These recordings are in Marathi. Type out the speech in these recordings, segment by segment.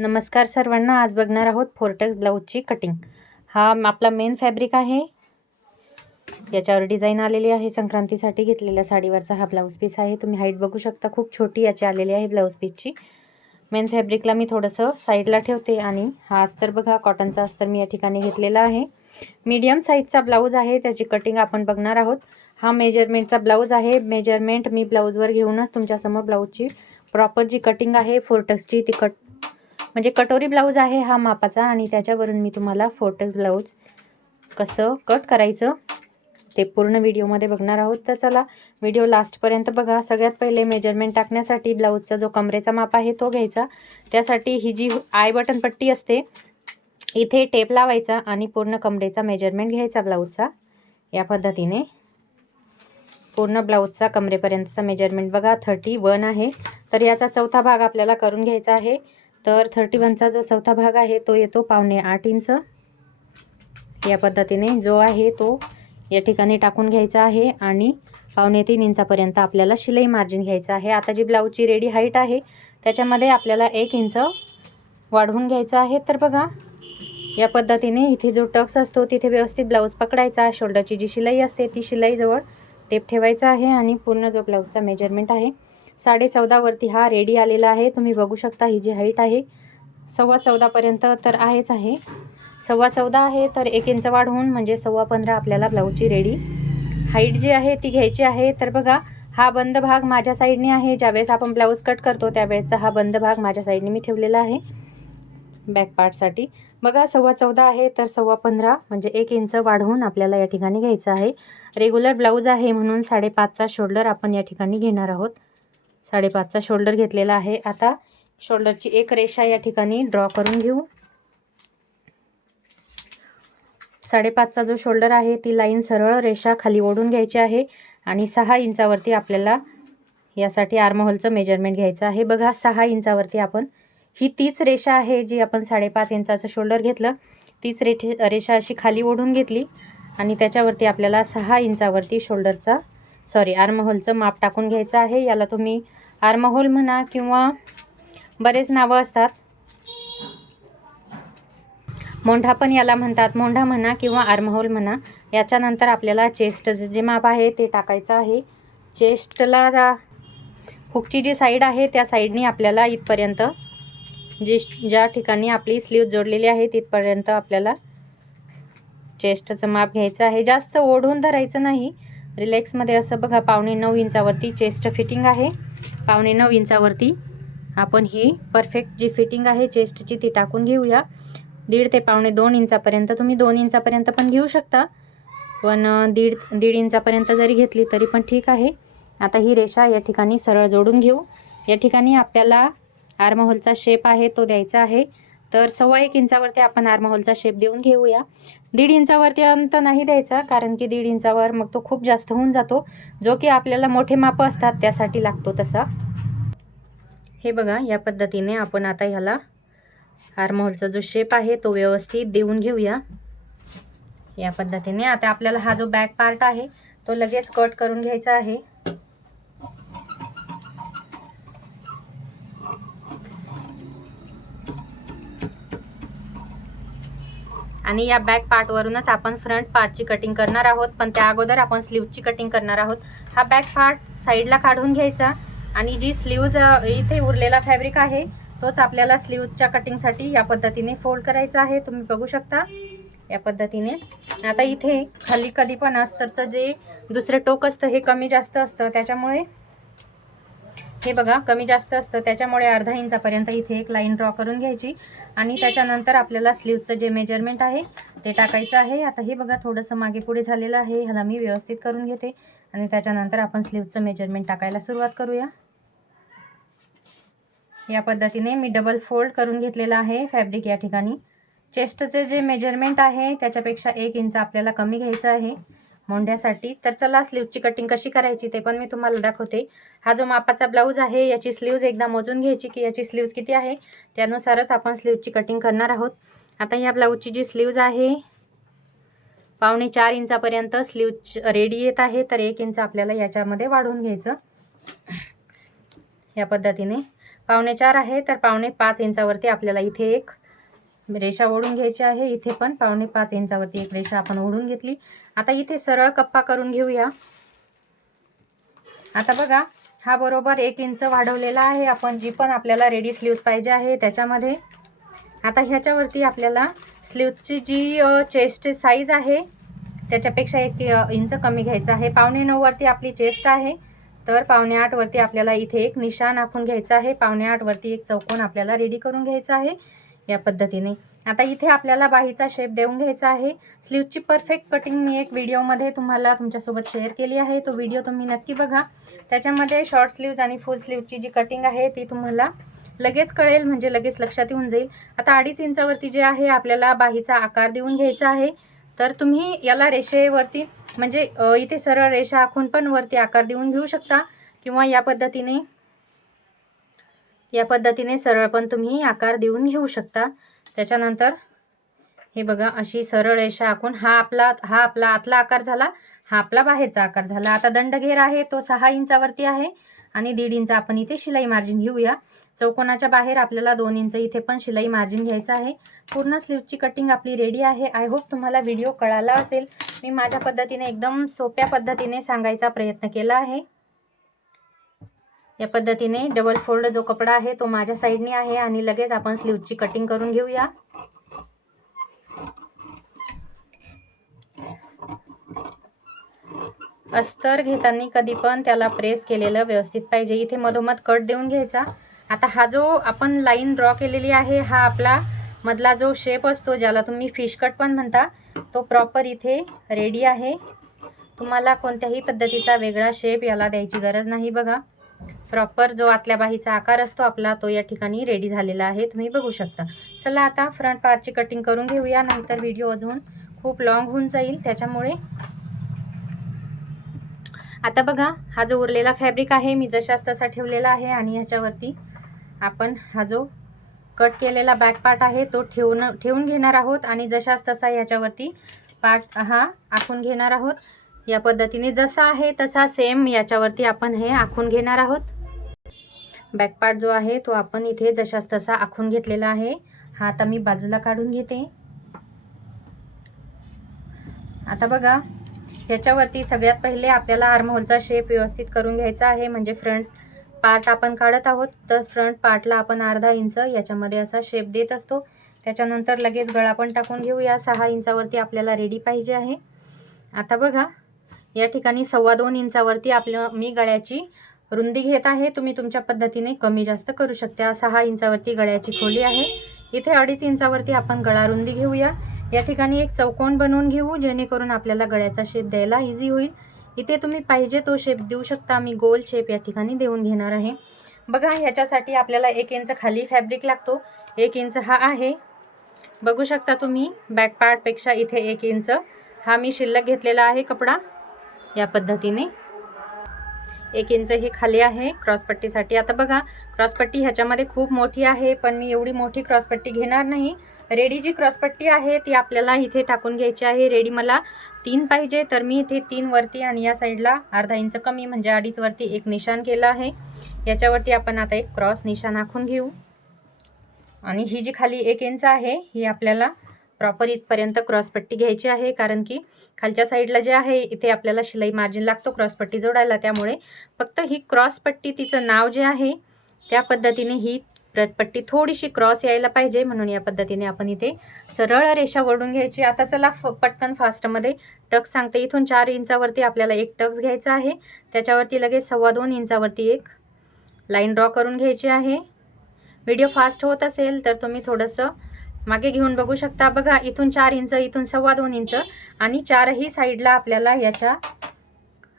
नमस्कार सर्वांना. आज बघणार आहोत फोर्टेक्स ब्लाऊजची कटिंग हा आपला मेन फॅब्रिक आहे. याच्यावर डिझाईन आलेली आहे. संक्रांतीसाठी घेतलेल्या साडीवरचा हा ब्लाऊज पीस आहे. तुम्ही हाईट बघू शकता. खूप छोटी याची आलेली आहे ब्लाऊज पीसची मेन फॅब्रिकला मी थोडंसं साईडला ठेवते आणि हा अस्तर बघा. कॉटनचा अस्तर मी या ठिकाणी घेतलेला आहे. मीडियम साईजचा ब्लाऊज आहे. त्याची कटिंग आपण बघणार आहोत. हा मेजरमेंटचा ब्लाऊज आहे. मेजरमेंट मी ब्लाऊजवर घेऊनच तुमच्यासमोर ब्लाऊजची प्रॉपर जी कटिंग आहे फोर्टक्सची ती कट म्हणजे कटोरी ब्लाऊज आहे हा मापाचा आणि त्याच्यावरून मी तुम्हाला फोर्टेक्स ब्लाऊज कसं कट करायचं ते पूर्ण व्हिडिओमध्ये बघणार आहोत. तर चला व्हिडिओ लास्टपर्यंत बघा. सगळ्यात पहिले मेजरमेंट टाकण्यासाठी ब्लाऊजचा जो कमरेचा माप आहे तो घ्यायचा. त्यासाठी ही जी आय बटन पट्टी असते इथे टेप लावायचा आणि पूर्ण कमरेचा मेजरमेंट घ्यायचा ब्लाऊजचा या पद्धतीने पूर्ण ब्लाऊजचा कमरेपर्यंतचा मेजरमेंट बघा. थर्टी वन आहे. तर याचा चौथा भाग आपल्याला करून घ्यायचा आहे. तर थर्टी वनचा जो चौथा भाग आहे तो येतो पावणे आठ इंच. या पद्धतीने जो आहे तो या ठिकाणी टाकून घ्यायचा आहे आणि पावणे तीन इंचापर्यंत आपल्याला शिलाई मार्जिन घ्यायचं आहे. आता जी ब्लाऊजची रेडी हाईट आहे त्याच्यामध्ये आपल्याला एक इंच वाढवून घ्यायचं आहे. तर बघा या पद्धतीने इथे जो टक्स असतो तिथे व्यवस्थित ब्लाऊज पकडायचा शोल्डरची जी शिलाई असते ती शिलाईजवळ टेप ठेवायचा आहे आणि पूर्ण जो ब्लाऊजचा मेजरमेंट आहे साडे चौदावरती हा रेडी आलेला आहे. तुम्ही बघू शकता ही जी हाईट आहे सव्वा चौदापर्यंत तर आहेच आहे. सव्वा चौदा आहे तर एक इंच वाढवून म्हणजे सव्वा पंधरा आपल्याला ब्लाऊजची रेडी हाईट जी आहे ती घ्यायची आहे. तर बघा हा बंद भाग माझ्या साईडने आहे. ज्यावेळेस आपण ब्लाऊज कट करतो त्यावेळेसचा हा बंद भाग माझ्या साईडने मी ठेवलेला आहे. बॅक पार्टसाठी बघा सव्वा चौदा आहे तर सव्वा पंधरा म्हणजे एक इंच वाढवून आपल्याला या ठिकाणी घ्यायचं आहे. रेग्युलर ब्लाऊज आहे म्हणून साडेपाचचा शोल्डर आपण या ठिकाणी घेणार आहोत. साडेपाचचा शोल्डर घेतलेला आहे. आता शोल्डरची एक रेषा या ठिकाणी ड्रॉ करून घेऊ. साडेपाचचा जो शोल्डर आहे ती लाईन सरळ रेषा खाली ओढून घ्यायची आहे आणि सहा इंचावरती आपल्याला यासाठी आर्महोलचं मेजरमेंट घ्यायचं आहे. बघा सहा इंचावरती आपण ही तीच रेषा आहे जी आपण साडेपाच इंचाचं शोल्डर घेतलं. तीच रेठे रेषा अशी खाली ओढून घेतली आणि त्याच्यावरती आपल्याला सहा इंचावरती शोल्डरचा सॉरी आर्महोलचं माप टाकून घ्यायचं आहे. याला तुम्ही आर्महोल म्हणा किंवा बरेच नावं असतात. मोंढा पण याला म्हणतात. मोंढा म्हणा किंवा आर्महोल म्हणा याच्यानंतर आपल्याला चेस्टचं जे माप आहे ते टाकायचं आहे. चेस्टला हुकची जी साईड आहे त्या साईडनी आपल्याला इथपर्यंत जी ज्या ठिकाणी आपली स्लीव जोडलेली आहे तिथपर्यंत आपल्याला चेस्टचं माप घ्यायचं आहे. जास्त ओढून धरायचं नाही रिलॅक्समध्ये असं बघा पावणे नऊ इंचावरती चेस्ट फिटिंग आहे. पावणे नऊ इंचावरती आपण ही परफेक्ट जी फिटिंग आहे चेस्टची ती टाकून घेऊया. दीड ते पावणे दोन इंचापर्यंत तुम्ही दोन इंचापर्यंत पण घेऊ शकता. पण दीड दीड इंचापर्यंत जरी घेतली तरी पण ठीक आहे. आता ही रेषा या ठिकाणी सरळ जोडून घेऊ. या ठिकाणी आपल्याला आर्महोलचा शेप आहे तो द्यायचा आहे. तर सव्वा एक इंचावरती आपण आर्महोलचा शेप देऊन घेऊया. दीड इंचावरती अंत नाही द्यायचा कारण की दीड इंचावर मग तो खूप जास्त होऊन जातो. जो की आपल्याला मोठे माप असतात त्यासाठी लागतो तसा. हे बघा या पद्धतीने आपण आता ह्याला आर्महोलचा जो शेप आहे तो व्यवस्थित देऊन घेऊया. या पद्धतीने आता आपल्याला हा जो बॅक पार्ट आहे तो लगेच कट करून घ्यायचा आहे. आणि या बॅक पार्टवरूनच आपण फ्रंट पार्टची कटिंग करणार आहोत. पण त्या अगोदर आपण स्लीवची कटिंग करणार आहोत. हा बॅक पार्ट साईडला काढून घ्यायचा. आणि जी स्लीव्ज इथे उरलेला फॅब्रिक आहे तोच आपल्याला स्लीवच्या कटिंगसाठी या पद्धतीने फोल्ड करायचा आहे. तुम्ही बघू शकता. या पद्धतीने. आता इथे खाली कधी पण अस्तरचं जे दुसरं टोक असतं हे कमी जास्त असतं. त्याच्यामुळे हे बघा कमी जास्त असतं. त्याच्यामुळे अर्धा इंचापर्यंत इथे एक लाईन ड्रॉ करून घ्यायची. आणि त्याच्यानंतर आपल्याला स्लीवचं जे मेजरमेंट आहे ते टाकायचं आहे. आता हे बघा थोडंसं मागे पुढे झालेलं आहे. ह्याला मी व्यवस्थित करून घेते. आणि त्याच्यानंतर आपण स्लीवचं मेजरमेंट टाकायला सुरुवात करूया. या पद्धतीने मी डबल फोल्ड करून घेतलेला आहे फॅब्रिक या ठिकाणी. चेस्टचे जे मेजरमेंट आहे त्याच्यापेक्षा एक इंच आपल्याला कमी घ्यायचं आहे. मोंढ्यासाठी. तर चला स्लीवची कटिंग कशी करायची ते पण मी तुम्हाला दाखवते. हा जो मापाचा ब्लाऊज आहे याची स्लीव्ज एकदा मोजून घ्यायची की याची स्लीव्ज किती आहे त्यानुसारच आपण स्लीवची कटिंग करणार आहोत. आता या ब्लाऊजची जी स्लीव्ज आहे पावणे चार इंचापर्यंत स्लीव रेडी येत आहे तर एक इंच आपल्याला याच्यामध्ये वाढवून घ्यायचं. या पद्धतीने. पावणे चार आहे तर पावणे पाच इंचावरती आपल्याला इथे एक रेषा ओढून घ्यायची आहे. इथे पण पावणे पाच इंचावरती एक रेषा आपण ओढून घेतली. आता इथे सरळ कप्पा करून घेऊया. आता बघा हा बरोबर एक इंच वाढवलेला आहे. आपण जी पण आपल्याला रेडी स्लीव्ज पाहिजे आहे त्याच्यामध्ये. आता ह्याच्यावरती आपल्याला स्लीवची जी चेस्टची साईज आहे त्याच्यापेक्षा एक इंच कमी घ्यायचं आहे. पावणे नऊवरती आपली चेस्ट आहे. तर पावणे आठवरती आपल्याला इथे एक निशाण आखून घ्यायचं आहे. पावणे आठवरती एक चौकोन आपल्याला रेडी करून घ्यायचा आहे. या पद्धतीने. आता इथे आपल्याला बाहीचा शेप देऊन घ्यायचा आहे. स्लीवची परफेक्ट कटिंग मी एक व्हिडिओमध्ये तुम्हाला तुमच्यासोबत शेअर केली आहे. तो व्हिडिओ तुम्ही नक्की बघा. त्याच्यामध्ये शॉर्ट स्लीव्ज आणि फुल स्लीवची जी कटिंग आहे ती तुम्हाला लगेच कळेल म्हणजे लगेच लक्षात येऊन जाईल. आता अडीच इंचावरती जे आहे आपल्याला बाहीचा आकार देऊन घ्यायचा आहे. तर तुम्ही याला रेषेवरती म्हणजे इथे सरळ रेषा आखून पण वरती आकार देऊन घेऊ शकता किंवा या पद्धतीने या पद्धतीने सरळ पण तुम्ही आकार देऊन घेऊ शकता. त्याच्यानंतर हे बघा अशी सरळ रेषा आखून हा आपला हा आपला आतला आकार झाला हा आपला बाहेरचा आकार झाला. आता दंडघेर आहे तो सहा इंचावरती आहे आणि दीड इंच आपण इथे शिलाई मार्जिन घेऊया. चौकोनाच्या बाहेर आपल्याला दोन इंच इथे पण शिलाई मार्जिन घ्यायचं आहे. पूर्ण स्लीवची कटिंग आपली रेडी आहे. आय होप तुम्हाला व्हिडिओ कळाला असेल. मी माझ्या पद्धतीने एकदम सोप्या पद्धतीने सांगायचा प्रयत्न केला आहे. या पद्धतीने डबल फोल्ड जो कपडा आहे तो माझ्या साईडने आहे आणि लगेच आपण स्लीवची कटिंग करून घेऊया. अस्तर घेताना कधी पण त्याला प्रेस केलेलं व्यवस्थित पाहिजे. इथे मधोमध कट देऊन घ्यायचा. आता हा जो आपण लाईन ड्रॉ केलेली आहे हा आपला मधला जो शेप असतो ज्याला तुम्ही फिश कट पण म्हणता तो प्रॉपर इथे रेडी आहे. तुम्हाला कोणत्याही पद्धतीचा वेगळा शेप याला द्यायची गरज नाही बघा. प्रॉपर जो आतल्या बाहीचा आकार असतो आपला तो या ठिकाणी रेडी झालेला आहे. तुम्ही बघू शकता. चला आता फ्रंट पार्टची कटिंग करून घेऊया. नाहीतर व्हिडिओ अजून खूप लॉंग होऊन जाईल. त्याच्यामुळे आता बघा हा जो उरलेला फॅब्रिक आहे मी जशाच तसा ठेवलेला आहे आणि ह्याच्यावरती आपण हा जो कट केलेला बॅक पार्ट आहे तो ठेवून ठेवून घेणार आहोत आणि जशाच तसा ह्याच्यावरती पार्ट हा आखून घेणार आहोत. या पद्धतीने जसा आहे तसा सेम याच्यावरती आपण हे आखून घेणार आहोत. बॅकपार्ट जो आहे तो आपण इथे जशास तसा आखून घेतलेला आहे. हा आता मी बाजूला काढून घेते. आता बघा ह्याच्यावरती सगळ्यात पहिले आपल्याला आर्महोलचा शेप व्यवस्थित करून घ्यायचा आहे. म्हणजे फ्रंट पार्ट आपण काढत आहोत. तर फ्रंट पार्टला आपण अर्धा इंच याच्यामध्ये असा शेप देत असतो. त्याच्यानंतर लगेच गळा पण टाकून घेऊया सहा इंचावरती आपल्याला रेडी पाहिजे आहे. आता बघा या ठिकाणी सव्वा दोन इंचावरती आपलं मी गळ्याची रुंदी घेत आहे तुम्ही तुमच्या पद्धतीने कमी जास्त करू शकता. सहा इंचावरती गळ्याची खोली आहे. इथे अडीच इंचावरती आपण गळा रुंदी घेऊया. या ठिकाणी एक चौकोन बनवून घेऊ जेणेकरून आपल्याला गळ्याचा शेप द्यायला इझी होईल. इथे तुम्ही पाहिजे तो शेप देऊ शकता. मी गोल शेप या ठिकाणी देऊन घेणार आहे. बघा ह्याच्यासाठी आपल्याला एक इंच खाली फॅब्रिक लागतो. एक इंच हा आहे. बघू शकता तुम्ही बॅक पार्टपेक्षा इथे एक इंच. हा मी शिल्लक घेतलेला आहे कपडा. या पद्धतीने. एक इंच ही खाली आहे क्रॉसपट्टीसाठी आता बघा क्रॉसपट्टी ह्याच्यामध्ये खूप मोठी आहे पण मी एवढी मोठी क्रॉसपट्टी घेणार नाही. रेडी जी क्रॉसपट्टी आहे ती आपल्याला इथे टाकून घ्यायची आहे. रेडी मला तीन पाहिजे तर मी इथे तीन वरती आणि या साईडला अर्धा इंच कमी म्हणजे अडीच वरती एक निशाण केलं आहे. याच्यावरती आपण आता एक क्रॉस निशाण आखून घेऊ. आणि ही जी खाली एक इंच आहे ही आपल्याला प्रॉपर इथपर्यंत क्रॉसपट्टी घ्यायची आहे कारण की खालच्या साईडला जे आहे इथे आपल्याला शिलाई मार्जिन लागतो क्रॉसपट्टी जोडायला. त्यामुळे फक्त ही क्रॉसपट्टी तिचं नाव जे आहे त्या पद्धतीने ही पट्टी थोडीशी क्रॉस यायला पाहिजे. म्हणून या पद्धतीने आपण इथे सरळ रेषा वळून घ्यायची. आता चला फ पटकन फास्टमध्ये टक सांगते. इथून चार इंचावरती आपल्याला एक टक्स घ्यायचा आहे. त्याच्यावरती लगेच सव्वा दोन इंचावरती एक लाईन ड्रॉ करून घ्यायची आहे. व्हिडिओ फास्ट होत असेल तर तुम्ही थोडंसं मागे घेऊन बघू शकता. बघा इथून चार इंच इथून सव्वा दोन इंच आणि चारही साईडला आपल्याला याच्या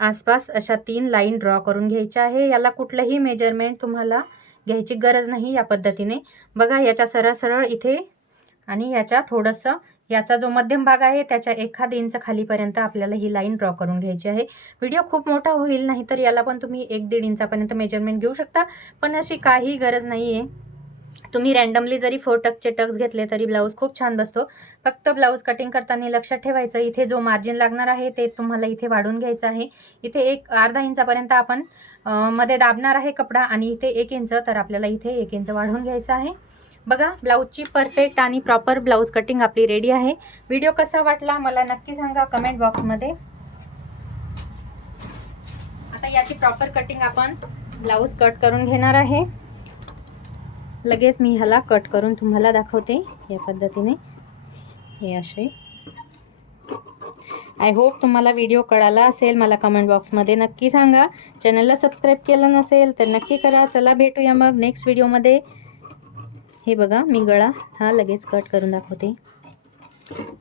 आसपास अशा तीन लाईन ड्रॉ करून घ्यायच्या आहे. याला कुठलंही मेजरमेंट तुम्हाला घ्यायची गरज नाही या पद्धतीने. बघा याच्या सरळ सरळ इथे आणि याच्या थोडंसं याचा जो मध्यम भाग आहे त्याच्या एखाद इंच खालीपर्यंत आपल्याला ही लाईन ड्रॉ करून घ्यायची आहे. व्हिडिओ खूप मोठा होईल नाही तर याला पण तुम्ही एक दीड इंचापर्यंत मेजरमेंट घेऊ शकता. पण अशी काही गरज नाही आहे तुम्ही रँडमली जरी फोर टकचे टक्स घेतले तरी ब्लाऊज खूप छान बसतो. फक्त ब्लाऊज कटिंग करताना लक्षात ठेवायचं इथे जो मार्जिन लागणार आहे ते तुम्हाला इथे वाढून घ्यायचं आहे. इथे एक अर्धा इंचापर्यंत आपण मध्ये दाबणार आहे कपडा आणि इथे एक इंच तर आपल्याला इथे एक इंच वाढवून घ्यायचं आहे. बघा ब्लाऊजची परफेक्ट आणि प्रॉपर ब्लाऊज कटिंग आपली रेडी आहे. व्हिडिओ कसा वाटला मला नक्की सांगा कमेंट बॉक्समध्ये आता याची प्रॉपर कटिंग आपण ब्लाऊज कट करून घेणार आहे. लगेच मी ह्याला कट करून तुम्हाला दाखवते या पद्धतीने. हे असे. आय होप तुम्हाला व्हिडिओ कळाला असेल मला कमेंट बॉक्समध्ये नक्की सांगा. चॅनलला सबस्क्राईब केलं नसेल तर नक्की करा. चला भेटूया मग नेक्स्ट व्हिडिओमध्ये हे बघा मी गळा हा लगेच कट करून दाखवते.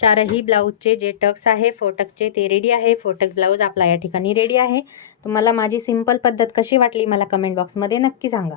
चारही ब्लाऊजचे जे टक्स आहे फोटकचे ते रेडी आहे. फोटक ब्लाऊज आपला या ठिकाणी रेडी आहे. तुम्हाला माझी सिंपल पद्धत कशी वाटली मला कमेंट बॉक्समध्ये नक्की सांगा.